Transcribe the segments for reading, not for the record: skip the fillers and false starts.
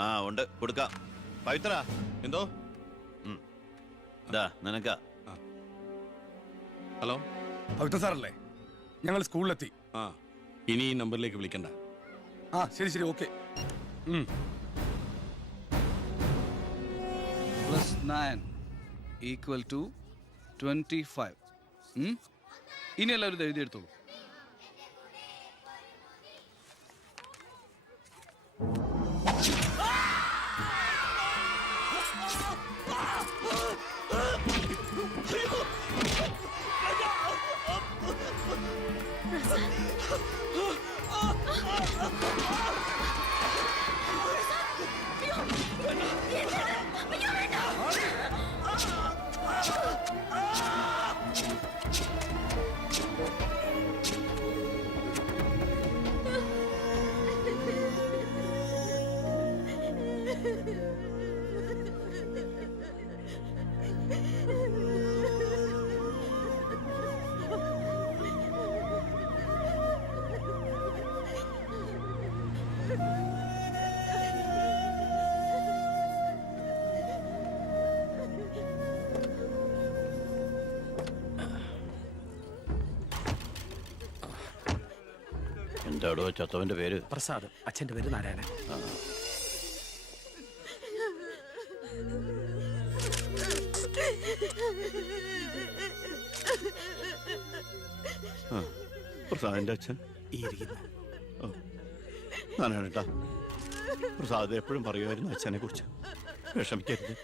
ആ ഉണ്ട്, കൊടുക്കാം. പവിത്ര എന്തോ നിനക്ക. ഹലോ, പവിത്ര സാറല്ലേ? ഞങ്ങൾ സ്കൂളിലെത്തി. ആ ഇനി ഈ നമ്പറിലേക്ക് വിളിക്കണ്ട. ആ ശരി ശരി, ഓക്കെ. +9 = 25. ഇനി എല്ലാവരും ഇത് എഴുതിയെടുത്തോളൂ. എന്താടോ ചത്തവന്റെ പേര്? പ്രസാദ്. അച്ഛന്റെ പേര് നാരായണൻ. പ്രസാദിന്റെ അച്ഛൻ നാരായണേട്ടാ. പ്രസാദ് എപ്പോഴും പറയുമായിരുന്നു അച്ഛനെ കുറിച്ച്. വിഷമിക്കരുത്.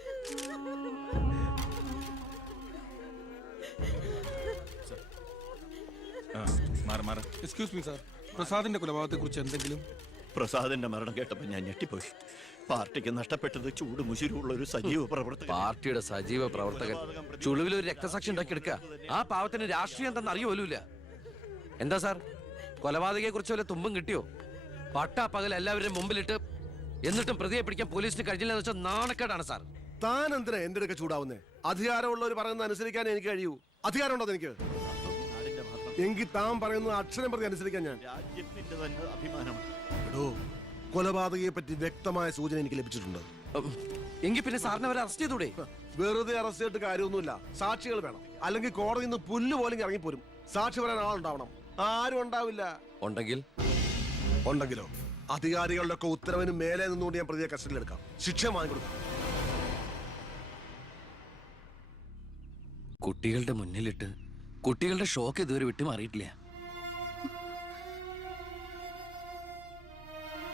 എക്സ്ക്യൂസ് മീ സാർ, പ്രസാദിന്റെ കൊലപാതകത്തെ കുറിച്ച് എന്തെങ്കിലും? പ്രസാദിന്റെ മരണം കേട്ടപ്പോൾ ഞാൻ ഞെട്ടിപ്പോയി. പാർട്ടിക്ക് നഷ്ടപ്പെട്ടത് ചൂട് മുശിരുള്ള ഒരു സജീവ പ്രവർത്തകൻ. പാർട്ടിയുടെ സജീവ പ്രവർത്തകൻ ചുളുവിൽ ഒരു രക്തസാക്ഷി ഉണ്ടാക്കിയെടുക്കുക. ആ പാവത്തിന് രാഷ്ട്രീയം എന്തെന്ന് അറിയുമല്ല. എന്താ സാർ, കൊലപാതകയെ കുറിച്ച് വല്ല തുമ്പും കിട്ടിയോ? പട്ടാപ്പകൽ എല്ലാവരും മുമ്പിലിട്ട് എന്നിട്ടും പ്രതിയെ പിടിക്കാൻ പോലീസിന് കഴിഞ്ഞില്ല എന്ന് വെച്ചാൽ നാണക്കേടാണ് സാർ. താൻ എന്തിനാ എന്റെ അടുക്ക ചൂടാവുന്നേ? അധികാരമുള്ളവർ പറയുന്നത് അനുസരിക്കാൻ എനിക്ക് കഴിയൂ. അധികാരമുണ്ടോ എനിക്ക്? എങ്കിൽ താൻ പറയുന്നത് അക്ഷരം പ്രതി അനുസരിക്കാൻ ഞാൻ. രാജ്യത്തിന്റെ തന്നെ അഭിമാനമാണ്. എടോ, കൊലപാതകയെ പറ്റി വ്യക്തമായ സൂചന എനിക്ക് ലഭിച്ചിട്ടുണ്ട്. എങ്കിൽ പിന്നെ സാറിനെ അവരെ അറസ്റ്റ് ചെയ്തൂടെ? വെറുതെ അറസ്റ്റ് ചെയ്തിട്ട് കാര്യമൊന്നുമില്ല. സാക്ഷികൾ വേണം. അല്ലെങ്കിൽ കോടതിയിൽ നിന്ന് പുല്ല് പോലും ഇറങ്ങിപ്പോരും. സാക്ഷി പറയാൻ ആളുണ്ടാവണം. ആരും ഉണ്ടാവില്ല. ഉണ്ടെങ്കിലോ അധികാരികളുടെ ഒക്കെ ഉത്തരവിന് മേലെ നിന്നുകൊണ്ട് ഞാൻ പ്രതിയെ കസ്റ്റഡിയിൽ എടുക്കാം. ശിക്ഷ വാങ്ങിക്കൊടുക്കാം. കുട്ടികളുടെ മുന്നിലിട്ട് കുട്ടികളുടെ ഷോക്ക് ഇതുവരെ വിട്ടുമാറിയിട്ടില്ല.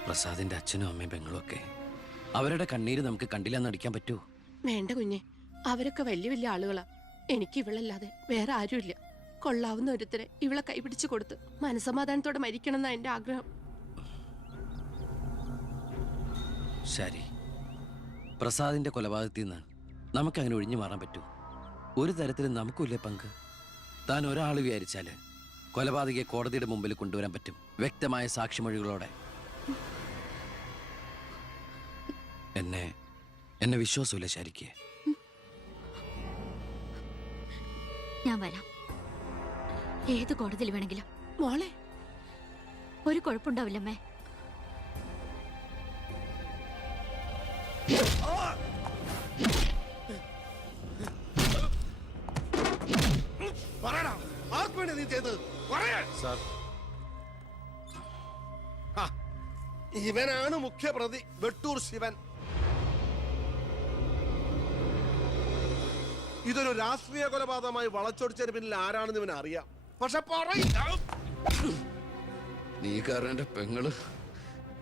പ്രസാദിന്റെ അച്ഛനും അമ്മയും പെങ്ങളും ഒക്കെ അവരുടെ കണ്ണീര് നമുക്ക് കണ്ടില്ലെന്ന് നടിക്കാൻ പറ്റുമോ? വേണ്ട കുഞ്ഞെ, അവരൊക്കെ വലിയ വലിയ ആളുകളാ. എനിക്ക് ഇവളല്ലാതെ വേറെ ആരുമില്ല. കൊള്ളാവുന്ന ഒരുത്തരെ ഇവളെ കൈപിടിച്ചു കൊടുത്ത് മനസമാധാനത്തോടെ മരിക്കണം എന്നാ എന്റെ ആഗ്രഹം. ശരി, പ്രസാദിന്റെ കൊലപാതകത്തിൽ നിന്ന് നമുക്കങ്ങനെ ഒഴിഞ്ഞു മാറാൻ പറ്റൂ? ഒരു തരത്തിലും നമുക്കില്ലേ പങ്ക്? താൻ ഒരാൾ വിചാരിച്ചാല് കൊലപാതകയെ കോടതിയുടെ മുമ്പിൽ കൊണ്ടുവരാൻ പറ്റും, വ്യക്തമായ സാക്ഷിമൊഴികളോടെ. എന്നെ വിശ്വാസമില്ല ശരിക്ക്. ഞാൻ വരാം. ഏത് കോടതിയിൽ വേണമെങ്കിലും. മോളെ, ഒരു കുഴപ്പമുണ്ടാവില്ലമ്മേ. ഇവനാണ് മുഖ്യപ്രതി, വെട്ടൂർ ശിവൻ. ഇതൊരു രാഷ്ട്രീയ കൊലപാതകമായി വളച്ചൊടിച്ചതിന് പിന്നിൽ ആരാണെന്ന് ഇവൻ അറിയാം. പക്ഷെ നീ കാരണം എന്റെ പെങ്ങള്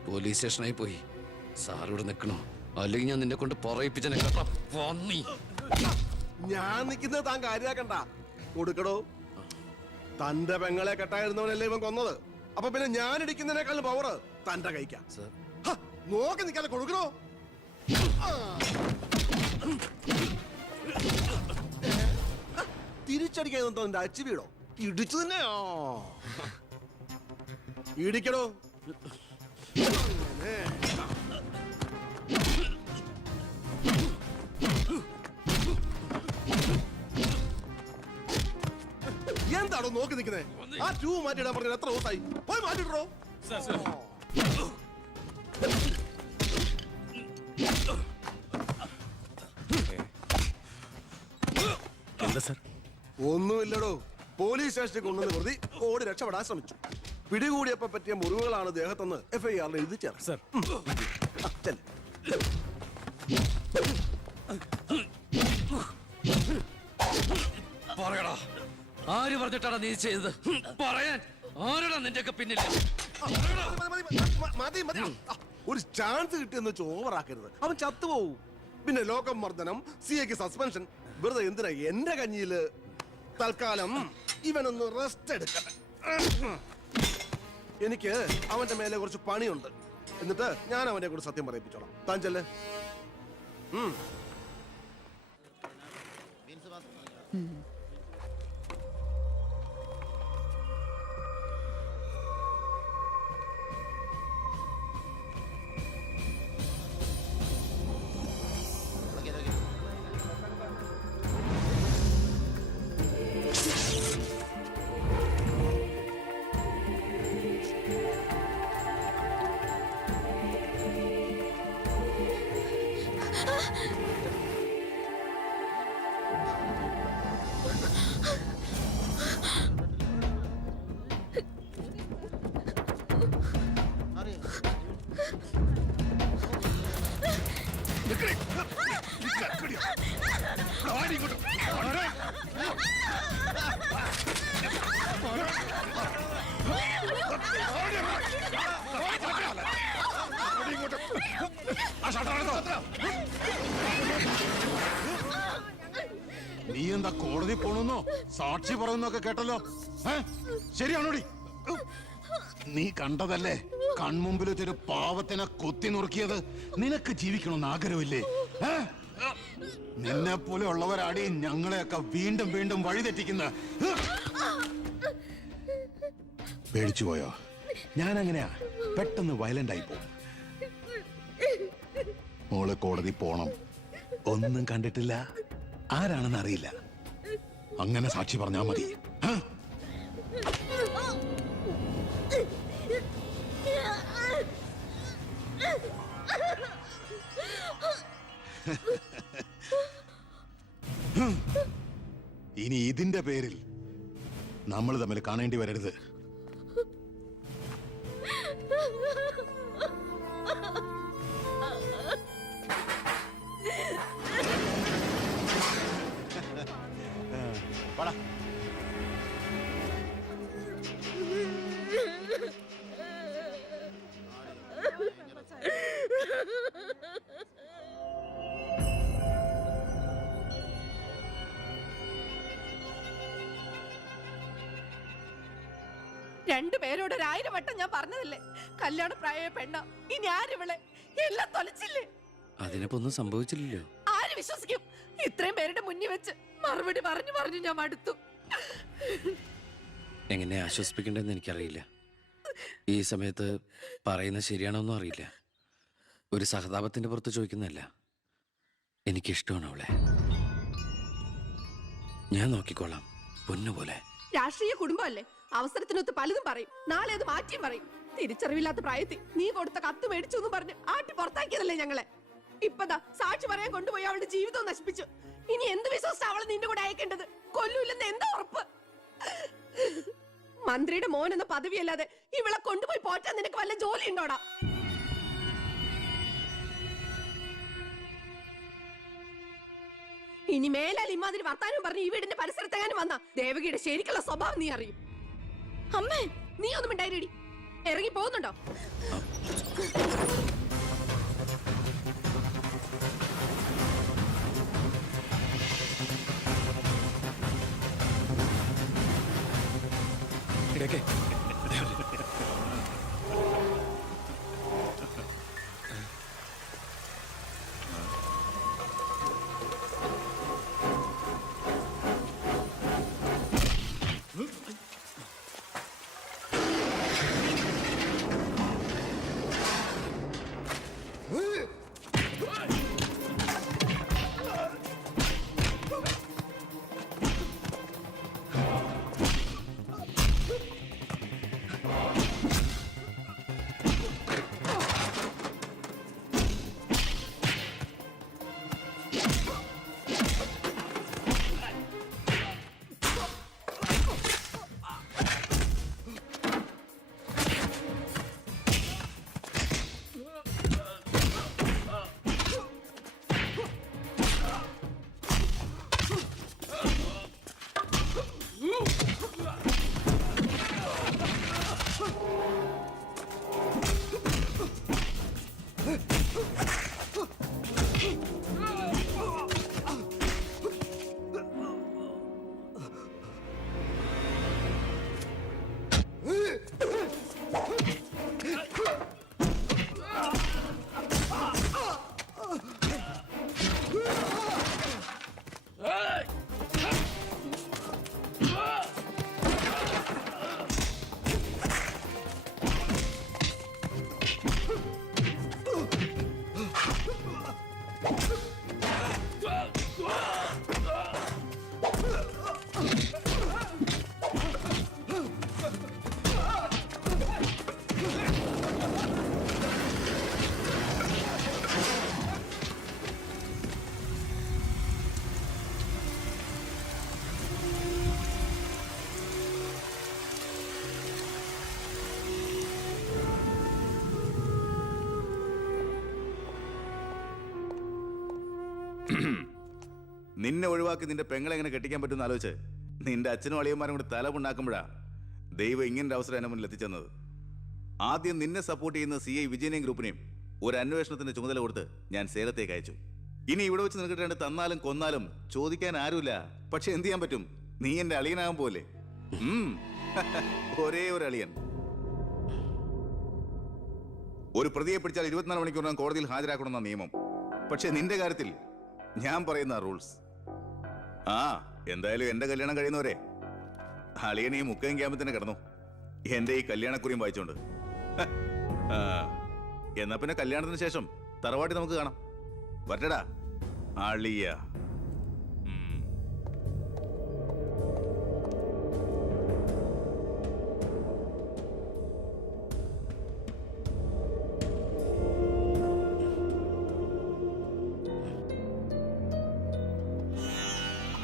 പോലീസ് സ്റ്റേഷനായി പോയി. സാറിവിടെ നിൽക്കണോ? അല്ലെങ്കിൽ ഞാൻ നിന്നെ കൊണ്ട് പറയിപ്പിച്ച ഞാൻ നിൽക്കുന്നത് താൻ കാര്യാക്കണ്ട. കൊടുക്കടോ. തന്റെ പെങ്ങളെ കെട്ടായിരുന്നവനല്ലേ ഇവൻ കൊന്നത്. അപ്പൊ പിന്നെ ഞാൻ ഇടിക്കുന്നതിനേക്കാളും പവർ തന്റെ കഴിക്കാം. നോക്കി നിൽക്കാതെ കൊടുക്കണോ? തിരിച്ചടിക്കാൻ തന്റെ അച്ചു വീടോ? ഇടിച്ചു തന്നെയോ? ഇടിക്കടോ. എന്താണോ നോക്കി നിൽക്കുന്നേ? ആ ട്യൂബ് മാറ്റിയിടാൻ പറഞ്ഞത് എത്ര ദിവസമായി? പോയി മാറ്റിട്ടോ. എന്താ സാർ? ഒന്നുമില്ലടോ, പോലീസ് സ്റ്റേഷനിൽ കൊണ്ടുവന്ന് പ്രതി ഓടി രക്ഷപ്പെടാൻ ശ്രമിച്ചു. പിടികൂടിയപ്പോ പറ്റിയ മുറിവുകളാണ് ദേഹത്തെന്ന് FIR എഴുതി ചേർന്നു. സാർ. പറയടാ, ആര് പറഞ്ഞിട്ടാണ് നീ ചെയ്തത്? പറയാൻ ആരാടാ നിന്റെയൊക്കെ പിന്നിൽ? മതി മതി, ഒരു ചാൻസ് കിട്ടിയെന്ന് വെച്ച് ഓവറാക്കരുത്. അവൻ ചത്തുപോവും. പിന്നെ ലോകം മർദ്ദനം, CAക്ക് സസ്പെൻഷൻ. വെറുതെ എന്തിനാ എന്റെ കഞ്ഞിയില്? തൽക്കാലം ഇവനൊന്ന് റെസ്റ്റ് എടുക്കട്ടെ. എനിക്ക് അവന്റെ മേലെ കുറച്ച് പണിയുണ്ട്. എന്നിട്ട് ഞാൻ അവനെ കൂടെ സത്യം പറയിപ്പിച്ചോളാം. താൻ ചെല്ലേ. നീ എന്താ കോടതി പോണെന്നോ സാക്ഷി പറയുന്നൊക്കെ കേട്ടല്ലോ? ശരിയാണോടി? നീ കണ്ടതല്ലേ കൺമുമ്പിൽ ഒരു പാവത്തിനെ കൊത്തി നുറുക്കിയത്? നിനക്ക് ജീവിക്കണമെന്ന് ആഗ്രഹമില്ലേ? നിന്നെ പോലെ ഉള്ളവരാടി ഞങ്ങളെയൊക്കെ വീണ്ടും വീണ്ടും വഴിതെറ്റിക്കുന്ന. പേടിച്ചു പോയോ? ഞാൻ അങ്ങനെയാ, പെട്ടെന്ന് വയലന്റ് ആയി പോകും. മോള് കോടതി പോണം. ഒന്നും കണ്ടിട്ടില്ല, ആരാണെന്ന് അറിയില്ല. അങ്ങനെ സാക്ഷി പറഞ്ഞാ മതി. ഇനി ഇതിന്റെ പേരിൽ നമ്മൾ തമ്മിൽ കാണേണ്ടി വരരുത്. രണ്ടുപേരോട് 1000 വട്ടം ഞാൻ പറഞ്ഞതല്ലേ, കല്യാണ പ്രായ പെണ്ണ. ഇനി ആരിവളെ? എല്ലാം തൊലച്ചില്ലേ? അതിനിപ്പോ ഒന്നും സംഭവിച്ചില്ലല്ലോ. ആര് വിശ്വസിക്കും? ഇത്രയും പേരുടെ മുന്നിൽ വെച്ച് മറുപടി പറഞ്ഞു പറഞ്ഞു ഞാൻ മടുത്തു. എങ്ങനെ ആശ്വസിപ്പിക്കണ്ടെന്ന് എനിക്കറിയില്ല. ഈ സമയത്ത് പറയുന്നത് ശരിയാണോന്നും അറിയില്ല. ഒരു സഹതാപത്തിന്റെ പുറത്ത് ചോദിക്കുന്നതല്ല. എനിക്കിഷ്ടമാണ് അവളെ. ഞാൻ നോക്കിക്കോളാം, പൊന്നുപോലെ. രാഷ്ട്രീയ കുടുംബമല്ലേ, അവസരത്തിനൊത്ത് പലതും പറയും. നാളെ അത് മാറ്റിയും പറയും. തിരിച്ചറിവില്ലാത്ത പ്രായത്തിൽ നീ കൊടുത്ത കത്ത് മേടിച്ചു എന്ന് പറഞ്ഞ് ആട്ടി പുറത്താക്കിയതല്ലേ ഞങ്ങളെ. ഇപ്പതാ സാക്ഷി പറയാൻ കൊണ്ടുപോയി അവളുടെ ജീവിതം നശിപ്പിച്ചു. ഇനി എന്ത് വിശ്വസിച്ച അവളെ നിന്റെ കൂടെ അയക്കേണ്ടത്? കൊല്ലൂല്ലെന്ന് എന്താ ഉറപ്പ്? മന്ത്രിയുടെ മോൻ എന്ന പദവിയല്ലാതെ ഇവളെ കൊണ്ടുപോയി പോറ്റാൻ നിനക്ക് വല്ല ജോലി ഉണ്ടോടാ? ഇനി മേലാൽ ഇമാതിരി വർത്താനം പറഞ്ഞ് ഈ വീടിന്റെ പരിസരത്തെങ്ങാനും വന്ന ദേവകിയുടെ ശരിക്കുള്ള സ്വഭാവം നീ അറിയും. അമ്മേ, നീ ഒന്നും ഉണ്ടായിരടി. ഇറങ്ങി പോകുന്നുണ്ടോ? ഇടയ്ക്ക് നിന്നെ ഒഴിവാക്കി നിന്റെ പെങ്ങളെ എങ്ങനെ കെട്ടിക്കാൻ പറ്റുമെന്ന് ആലോചിച്ച് നിന്റെ അച്ഛനും അളിയന്മാരും കൂടി തലമുണ്ടാക്കുമ്പോഴാ ദൈവം ഇങ്ങനൊരു അവസരം എന്നെ മുന്നിൽ എത്തിച്ചെന്നത്. ആദ്യം നിന്നെ സപ്പോർട്ട് ചെയ്യുന്ന CI വിജയനെയും ഗ്രൂപ്പിനെയും ഒരു അന്വേഷണത്തിന്റെ ചുമതല കൊടുത്ത് ഞാൻ സേലത്തേക്ക് അയച്ചു. ഇനി ഇവിടെ വെച്ച് നിൽക്കിട്ട് തന്നാലും കൊന്നാലും ചോദിക്കാൻ ആരുമില്ല. പക്ഷെ എന്ത് ചെയ്യാൻ പറ്റും? നീ എന്റെ അളിയനാകാൻ പോലെ. ഒരേ ഒരു അളിയൻ. ഒരു പ്രതിയെ പിടിച്ചാൽ 24 മണിക്കൂറിനകം കോടതിയിൽ ഹാജരാക്കണമെന്ന നിയമം. പക്ഷെ നിന്റെ കാര്യത്തിൽ ഞാൻ പറയുന്ന റൂൾസ്. എന്തായാലും എന്റെ കല്യാണം കഴിയുന്നവരെ അളിയൻ ഈ മുക്കയും ക്യാമ്പിൽ തന്നെ കിടന്നു എന്റെ ഈ കല്യാണക്കുറിയും വായിച്ചോണ്ട്. എന്നാ പിന്നെ കല്യാണത്തിന് ശേഷം തറവാട്ടി നമുക്ക് കാണാം. വരട്ടടാ അളിയ.